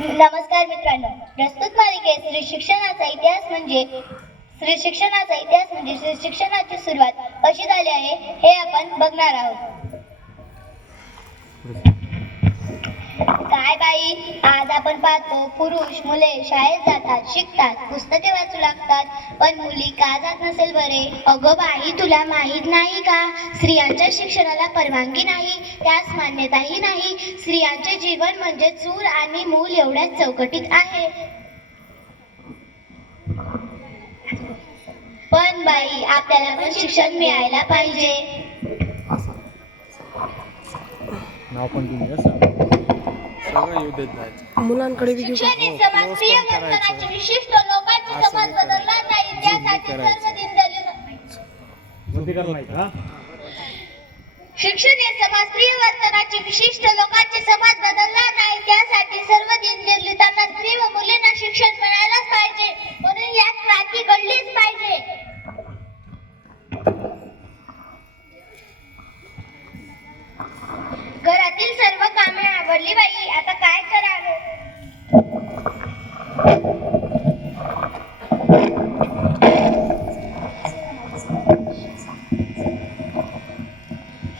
नमस्कार मित्रांनो. प्रस्तुत मालिकेत श्री शिक्षणाचा इतिहास म्हणजे श्री शिक्षणाचा इतिहास म्हणजे श्री शिक्षणाची सुरुवात कशी झाली आहे हे आपण बघणार आहोत. काय बाई. आज आपण पाहतो पुरुष मुले शाळेत जातात शिकतात पुस्तके वाचू लागतात. पण मुली का जात नसेल बरे? अगं बाई तुला माहीत नाही का? स्त्रियांच्या शिक्षणाला परवानगी नाही त्यास मान्यताही नाही. स्त्रियांचे जीवन म्हणजे चूल आणि मूल एवढ्याच चौकटीत आहे. पण बाई आपल्याला पण शिक्षण मिळायला पाहिजे नाव पण तुम्ही असं सगळं येऊ देत जायचं मुलांकडे? शिक्षण हे वर्तनाचे विशिष्ट लोकांचे समाज नाही बदलणार नाही. त्यासाठी करायचं. सर्व दिन शिक्षण हे समाजप्रिय वर्तनाचे विशिष्ट लोकांचे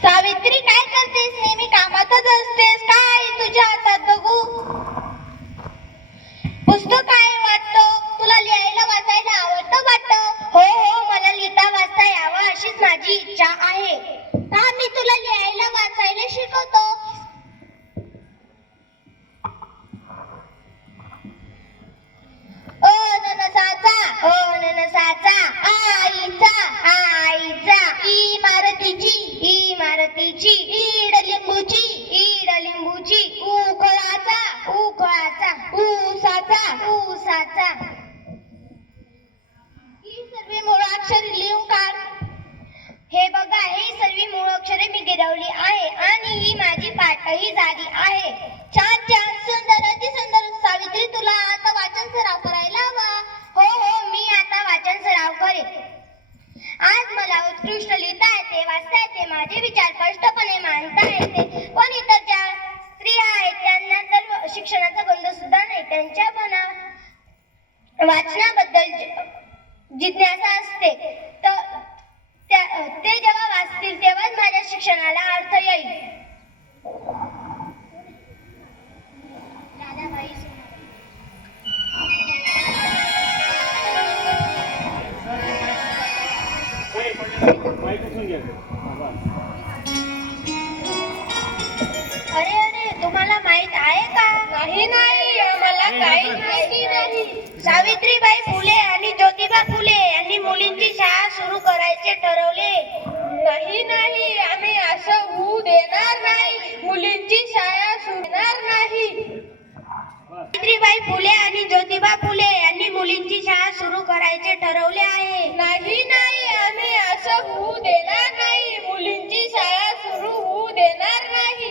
सावित्री काय करतेस? नेहमी कामातच असतेस. काय? तुझ्या हातात बघू. ननसाचा आईचा आईचा. इमारतीची इमारतीची ईड लिंबूची. ईड लिंबूची. उखळाचा उखळाचा ऊसाचा. ऊसाचा. ही सर्व मुळाक्षर लिहून काढ. हे बघा ही सर्व मूळाक्षरे मी गिरवली आहे आणि ही माझी पाठही झाली आहे. छान छान सुंदर अति सुंदर सावित्री तुला आता वाचन सराव करायला हवा वाचन सराव करेन. आज मला उत्कृष्ट लिहिता येते वाचता येते माझे विचार स्पष्टपणे मांडता येते. पण इतर ज्या स्त्रिया आहेत त्यांना तर शिक्षणाचा गंध सुद्धा नाही. त्यांच्या मना वाचनाबद्दल जिज्ञासा असते. तर ते जेव्हा वाचतील तेव्हाच माझ्या शिक्षणाला अर्थ येईल. अरे अरे तुम्हाला माहीत आहे का? नाही नाही आम्हाला काहीच माहिती नाही. सावित्रीबाई फुले आणि ज्योतिबा फुले यांनी मुलींची शाळा सुरू करायचे ठरवले. नाही नाही आम्ही असं होऊ देणार नाही. मुलींची शाळा सुरू देणार नाही. सावित्रीबाई फुले आणि ज्योतिबा फुले यांनी मुलींची शाळा सुरू करायचे ठरवले आहे. नाही नाही होऊ देणार नाही. मुलींची शाळा सुरू होऊ देणार नाही.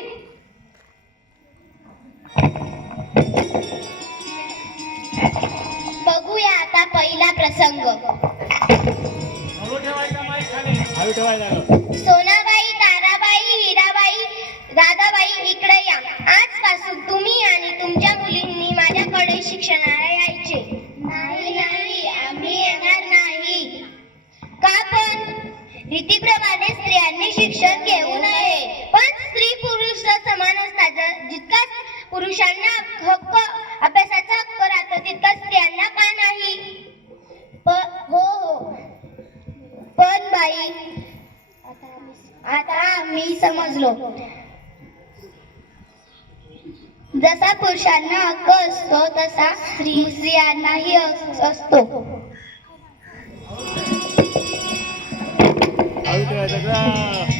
बघूया आता पहिला प्रसंग. सोनाबाई ताराबाई हिराबाई दादाबाई इकडे या. आजपासून तुम्ही आणि तुमच्या मुलींनी माझ्याकडे शिक्षणाला रीतीप्रमाणे स्त्रियांनी शिक्षण घेऊ नये पण स्त्री पुरुष समान असतात जितका पुरुषांना हक्क अभ्यासाचा हक्क राहतो तितका स्त्रियांना का नाही? हो हो. पण बाई आता मी समजलो. जसा पुरुषांना हक्क असतो तसा स्त्री स्त्रियांनाही असतो. இதுக்கெல்லாம்